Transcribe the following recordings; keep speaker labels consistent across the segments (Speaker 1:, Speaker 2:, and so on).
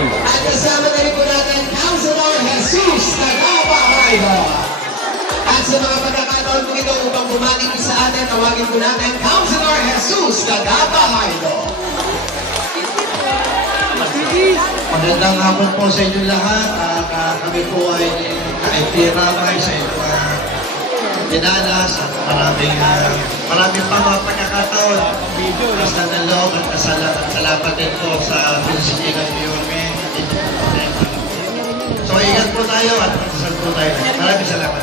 Speaker 1: At kasama na rin po natin Councilor Jesus Tagapahayo. At sa mga pagkakataon po ito upang bumati po sa atin, tawagin po natin Councilor Jesus Tagapahayo.
Speaker 2: Magandang hapon po sa inyo lahat. At ah, kami po ay naikiramay sa inyong mga dinanas at maraming, ah, maraming pa mga pagkakataon. Basta ng loob at kasalamat, salamat din po sa Pinsini ng Yorme. So ingat po tayo at magdasal po tayo. Maraming salamat.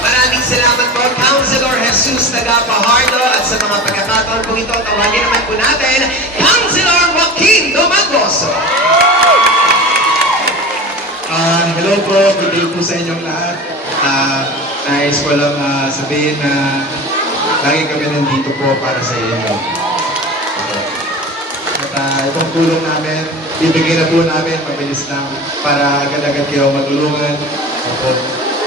Speaker 1: Maraming salamat po, Councilor Jesus Tagapahardo. At sa mga pagkakataon po ito, tawagin naman po natin, Councilor Joaquin Domagoso.
Speaker 3: Ah, hello po, good day po sa inyong lahat. Ah, nais ko lang ah, sabihin na lagi kami nandito po para sa inyo. Ah, itong tulong namin, bibigyan na po namin, mabilis lang, para agad-agad kayo matulungan. Opo.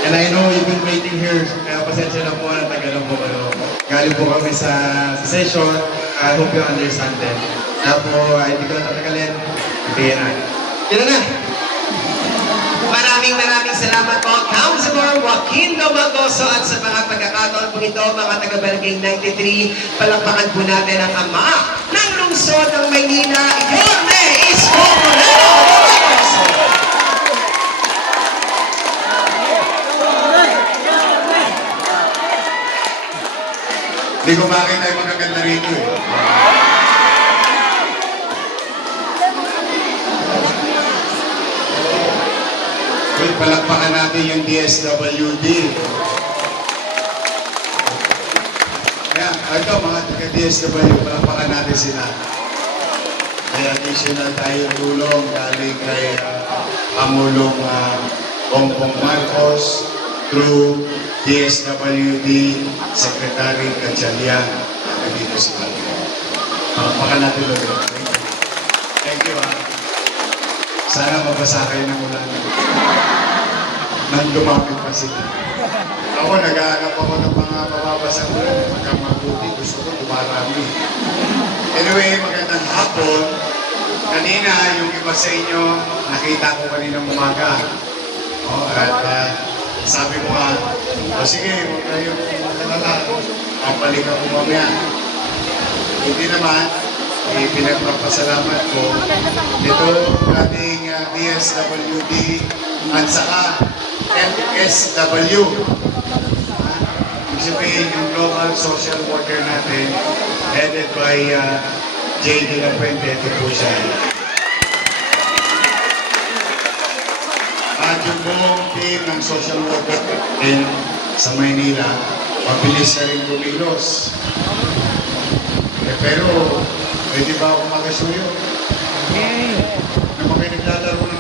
Speaker 3: And I know you've been waiting here, kaya pasensya na po na tagal po kayo. Galing po kami sa, sa session, I hope you understand them. Na po, hindi ko na tatagalin, bigyan na. Yan na!
Speaker 1: Maraming maraming salamat po, Councilor Joaquin Domagoso. At sa mga pagkakataon po ito, mga taga-Barangay 93, palakpakan po natin ang ama ng lungsod ng Maynila, Yorme Isko Moreno.
Speaker 3: Hindi ko makita yung magaganda rito eh. Palakpakan natin yung DSWD. Kaya, ito mga taga-DSW, palakpakan natin sila. May additional tayo tulong galing kay uh, Pangulong uh, Bongbong Marcos through DSWD Secretary Gatchalian. Nandito sila. Palakpakan natin ulit. Thank you ah. Sana mabasa kayo ng ulan. Nang lumapit pa sila. Ako, nag-aanap ako ng mga mababasa ulan. Mabuti, gusto ko dumarami. Anyway, magandang hapon. Kanina, yung iba sa inyo, nakita ko kaninang umaga. Oh, at ah, sabi ko nga, o sige, huwag kayong magalala. Pagbalik ako mamaya. Hindi naman, eh, pinagpapasalamat ko nito ating uh, DSWD at saka MSW. Sabihin yung global social worker natin headed by uh, J.D. Lapuente, ito po siya. At yung buong team ng social worker in sa Maynila, mabilis na rin kumilos. Eh, pero, pwede ba ako magasuyo? Naman kayo naglalaro ng.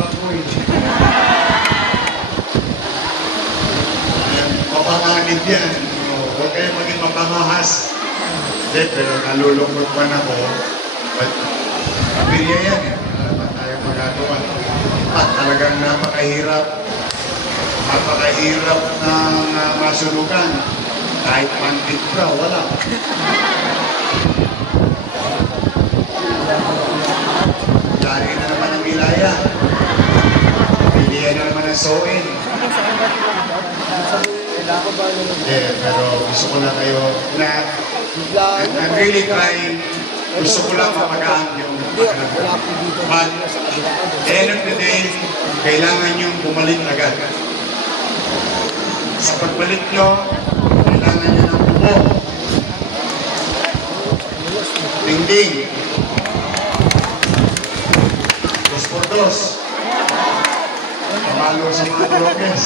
Speaker 3: Ayan, Mapanganib yan. Huwag kayo maging mapangahas. Hindi, pero nalulungkot man ako. But, kapirya yan eh. Wala tayo magagawa. At talagang napakahirap. Napakahirap ng uh, masunugan. Kahit pandit ka, wala. Dari na naman ang wilaya. Pilihan na naman ang soin. Eh, pero gusto ko lang kayo na I'm, really trying. Gusto ko lang mapagaan yung pagkakataon. But, end of the day, kailangan yung bumalik agad. Sa pagbalik nyo, kailangan nyo ng buo. Dingding. Dos por dos. Pamalo sa mga brokers.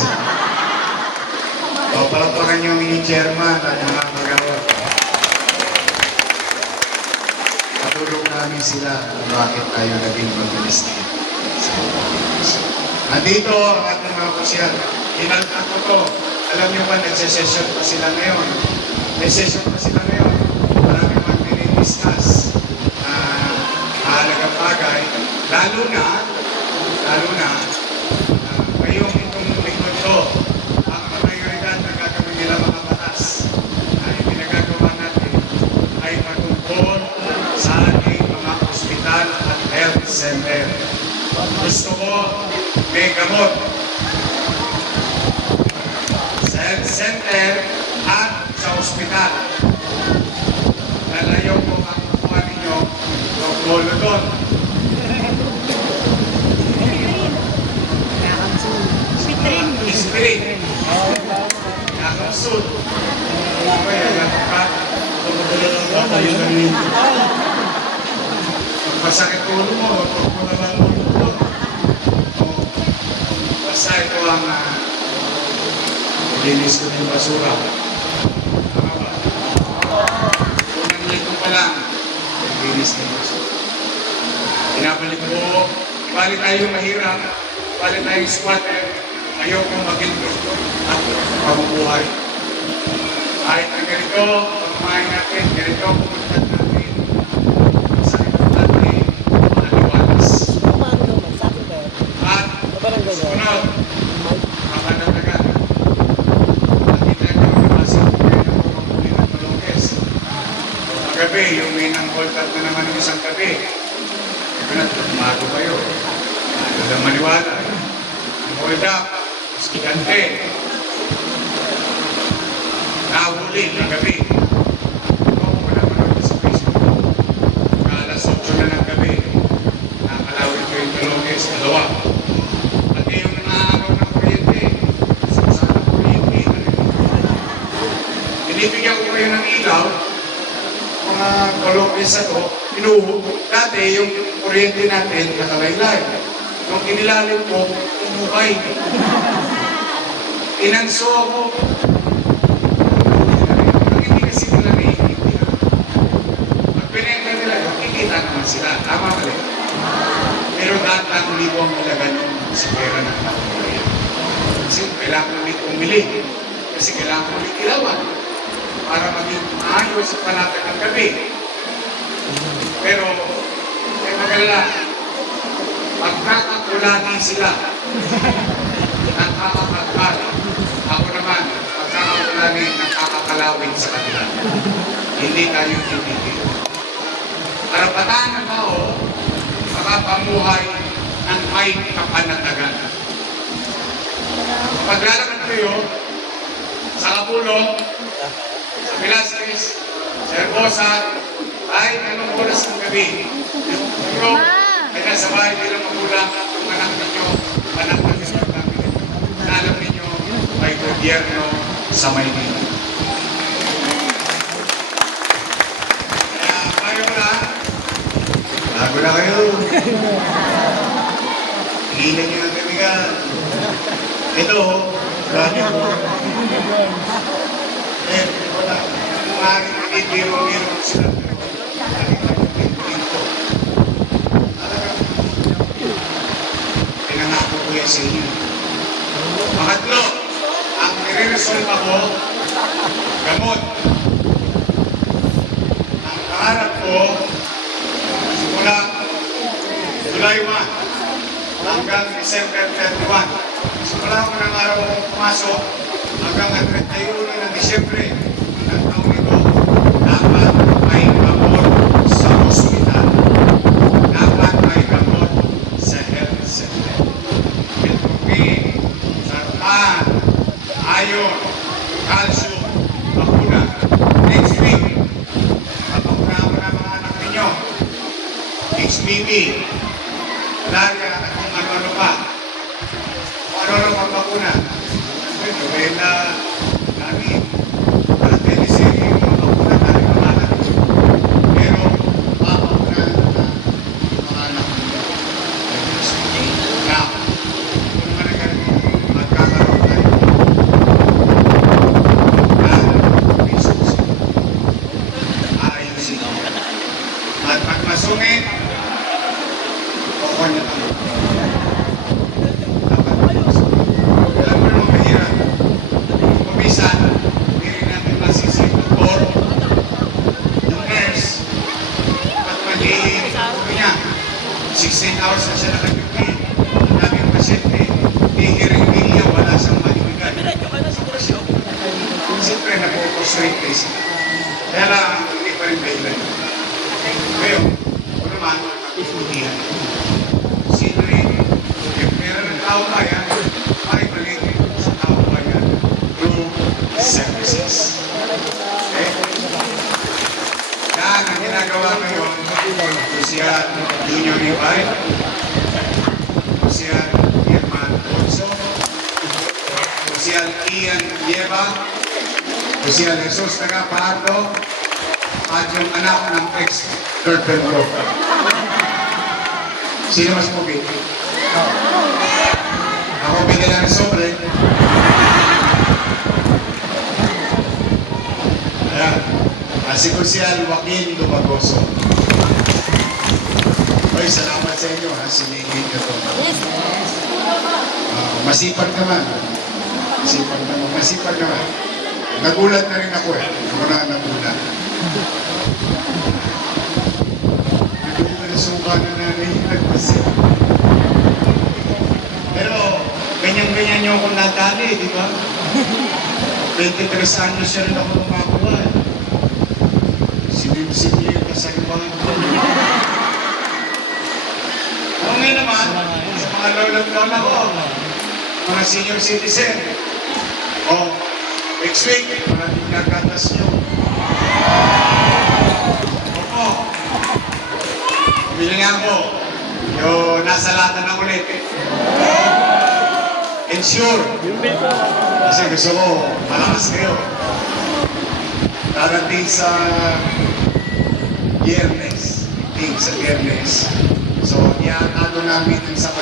Speaker 3: Palakpakan yung mini chairman at mga magawa. Patulong namin sila kung bakit tayo naging na ito. Nandito ang ating mga kusyal. Inalta ko. Alam niyo ba, nagsesession pa sila ngayon. May session pa sila ngayon. Marami mga dinidiscuss. Ah, center. Gusto ko may gamot sa health center at sa ospital. Lalayo ko ang kuha ninyo ng polo doon.
Speaker 4: Pitrin.
Speaker 3: Spirit. Nakasud. Kaya natakat. Tayo na rin. Masakit ulo mo, huwag mo naman ulo mo. O, Basta ito ang uh, linis ko ng basura. Tama ba? Unang lito pa lang, linis ng basura. Pinabalik ko, bali tayo mahirap, bali tayo squatter, ayaw kong maging gusto at pamumuhay. Kahit na ganito, pagmamahay natin, ganito, pumunta natin, sa ito natin, maliwalas. At sunod, mapanatagan. At hindi na kumasa ko kayo ng pamuli ng malungkes. Kagabi, yung may nang hold up na naman yung isang gabi. Pinatumago kayo. Ano lang maniwala. Ang hold up, estudyante. Nahuli ng gabi. Oo, wala mo naman sa Facebook. Alas 8 na ng gabi. Nakalawin ko yung dalawang dalawa. Pati yung mga araw ng kuryente. Sa ng kuryente. Binibigyan ko kayo ng ilaw. Mga kolokis to. Inuho. Dati yung kuryente natin nakalaylay. Nung inilalim ko, umukay. Inanso ako. Ang hindi kasi nila naiintindihan. Pag pinenta nila, makikita naman sila. Tama ba rin? Pero dapat libo ang halaga nung sa pera ng pamilya. Kasi kailangan ulit umili. Kasi kailangan ulit ilawan para maging maayos sa panatag ng gabi. Pero, ay magalala, pagkakakulani sila, nakakakagkala. Ako naman, pagkakakulani, nakakakalawin sa kanila. Hindi tayo titigil. Karapatan ng tao, makapamuhay ng may kapanatagan. Paglalakad kayo sa Kapulong, sa Velasquez, sa Herbosa, kahit anong oras ng gabi, pero ay nasa bahay bilang magulang, yung anak ninyo, anak ng isang family, na alam ninyo, may gobyerno sa Maynila. Kaya, kayo na, Bago na kayo. Hihilan niyo ng kaibigan. Ito, dati ko. Eh, wala. Kung aking nakibiro-biro ko sila. Yan sa inyo. Pangatlo, ang nire-resolve ako, gamot. Ang kaharap ko, simula July 1 hanggang December 31. Simula ko ng araw pumasok hanggang ang 31 ng Disyembre TV. Josiah Junior Ibay, Josiah German Alonso, Josiah Ian Nieva, Josiah Jesus Tagapahardo, at yung anak ng ex-girlfriend ko. Sino mas pogi? Ako binila ng sobre. Ayan. Si Crucial Joaquin Lumagoso. Oy, salamat Sinigit ka to. Ah, masipag naman. Masipag naman. Masipag naman. Nagulat na rin ako eh. Ako na nagulat. Ko na suka na nanay nagpasip. Pero, ganyan-ganyan niyo ako nadali, di ba? 23 anos siya rin ako lumakuha. Sinimsim niya sa mga lola-lola ko, mga senior citizen. O, next week, maraming nagatas niyo. Opo. Bumili nga ako. Yung nasa lata na ulit. Ensure. Kasi gusto ko, malakas kayo. Darating sa Biyernes. Meeting sa Biyernes. So, iaano namin yung sa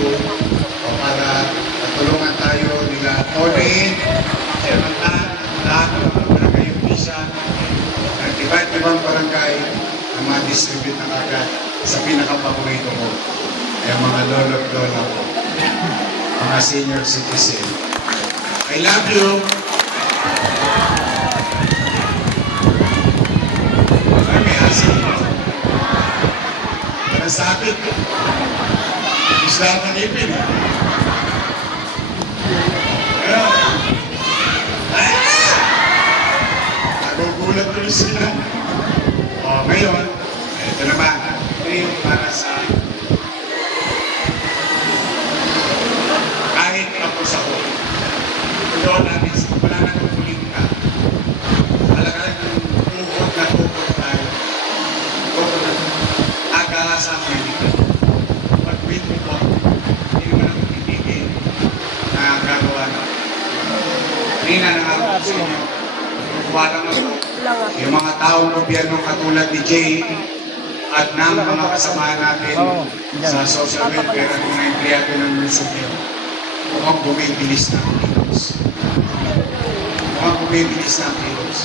Speaker 3: Linggo o para matulungan tayo nila Tony, Chairman Tan, lahat ng barangay official, at iba't ibang barangay na ma-distribute na agad sa pinakapaborito ko. Ay mga lolo at lola ko, mga senior citizen. I love you. Ay, may Isla ng ipin. Ayun. Ah! Nagugulat tuloy sila. O, ngayon, ito naman. Ito para sa kahit tapos ako. Doon natin, wala na ng politika. Talagang tuhod na tuhod tayo. Tuhod na aga sa politika. Pag win mo po, hindi naman ako titigil na gagawa na. Hindi na nakakot sa inyo. Kuha lang ako. Yung mga taong gobyerno katulad ni Jay at ng mga natin sa social welfare at mga empleyado ng munisipyo, mukhang bumibilis na ang kilos. Mukhang bumibilis na ang kilos.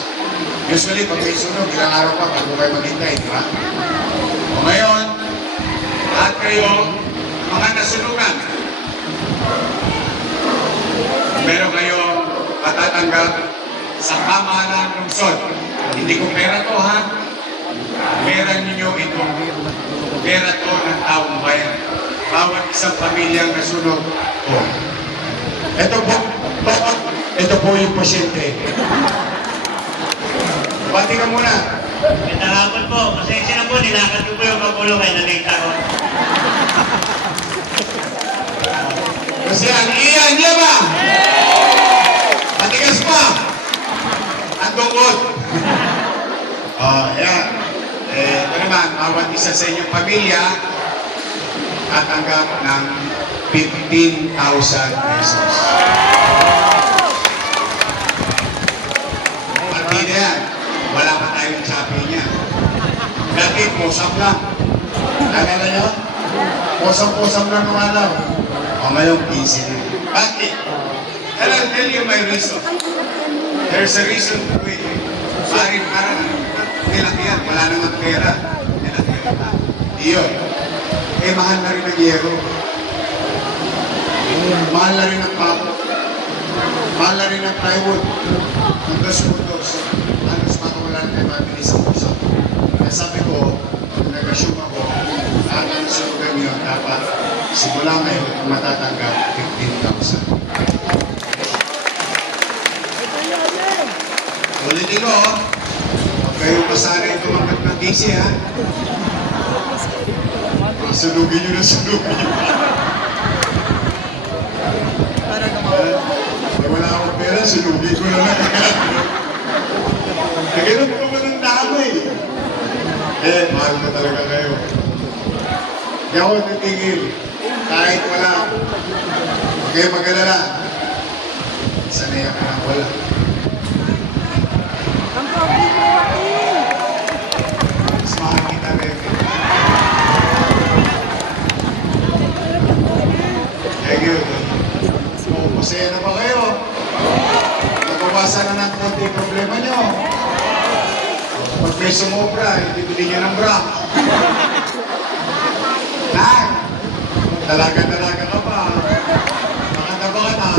Speaker 3: Usually, pag may sunog, ilang araw pa bago kayo maghintay, di ba? O ngayon, lahat kayo, mga nasunugan, meron kayo matatanggap sa pamahalaan ng lungsod. Hindi ko pera to ha. Pera ninyo ito. Pera to ng taong bayan. Bawat isang pamilyang nasunog. Oh. Ito po? Ito po yung pasyente. Bati ka muna.
Speaker 4: Magandang hapon po. Pasensya na po, nilakad ko po yung kapulo kaya nalate ako.
Speaker 1: Kasi ang iyan niya ba? Matigas pa. Ang tungkod. oh, yan. Eh, ito naman, bawat isa sa inyong pamilya tatanggap ng 15,000 pesos. Partida yan. Wala pa tayong sabi niya. Dati, posap lang. Nalala niyo? Posap-posap lang ng araw. O ngayon, busy na. Bakit? And I'll tell you my reason. There's a reason to it. Bakit parang nilakihan, wala naman pera. Iyon. Eh, mahal na rin ang yero. Mahal na rin ang papo. Mahal na rin ang plywood. Ang dos-dos. Halos makawalan tayo mabilis ang puso. Kaya sabi ko, nag-assume ako, lahat ng sunugan niyo dapat simula ngayon matatanggap 15,000. Ulitin ko, oh. huwag kayong masanay tumanggap ng DC, ha? Sunugin nyo na sunugin nyo. Eh, wala akong pera, sunugin ko na lang. Ganun pa naman ang dami. Eh, mahal ko talaga kayo.
Speaker 3: Hindi ako titigil. Kahit wala. Kayo mag-alala. Sanay ako ng wala. May sumobra, hindi bili nyo ng bra. Lang! Dalaga-dalaga ka pa. Makanta ba ka na?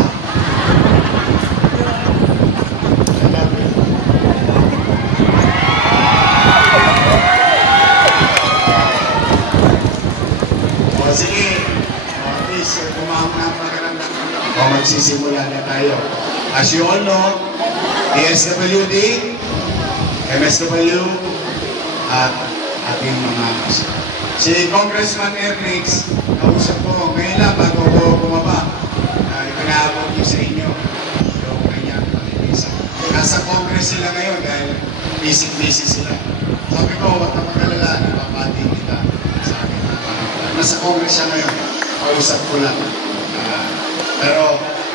Speaker 3: O sige, at least kumahang na ang pakiramdam. O magsisimula na tayo. As you all know, DSWD, MSW, at ating mga Si Congressman Ernix, kausap ko ngayon lang bago ko bumaba. Uh, Pinaabot niyo sa inyo yung kanyang palibisa. Nasa Congress sila ngayon dahil busy-busy sila. Sabi ko, huwag ka mag-alala, ipapati kita sa akin. Nasa Congress siya ngayon. Kausap ko lang. Ah, pero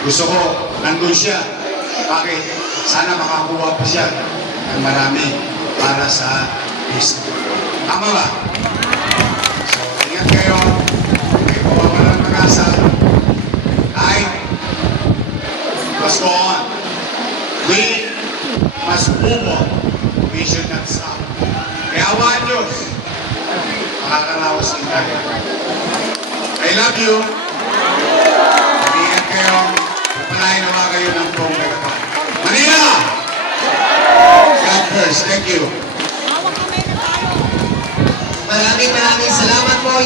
Speaker 3: gusto ko, nandun siya. Bakit? Sana makakuha pa siya ng marami para sa peace. Tama ba? So, ingat kayo. May mawawalan ng pag-asa. Kahit, must go. We must move on. We should not stop. Kaya awa ang Diyos. Makakarawas ng tayo. I love you. Ingat kayo. Palain nawa kayo ng buong. Manila! God first. Thank you.
Speaker 1: Maraming maraming salamat po.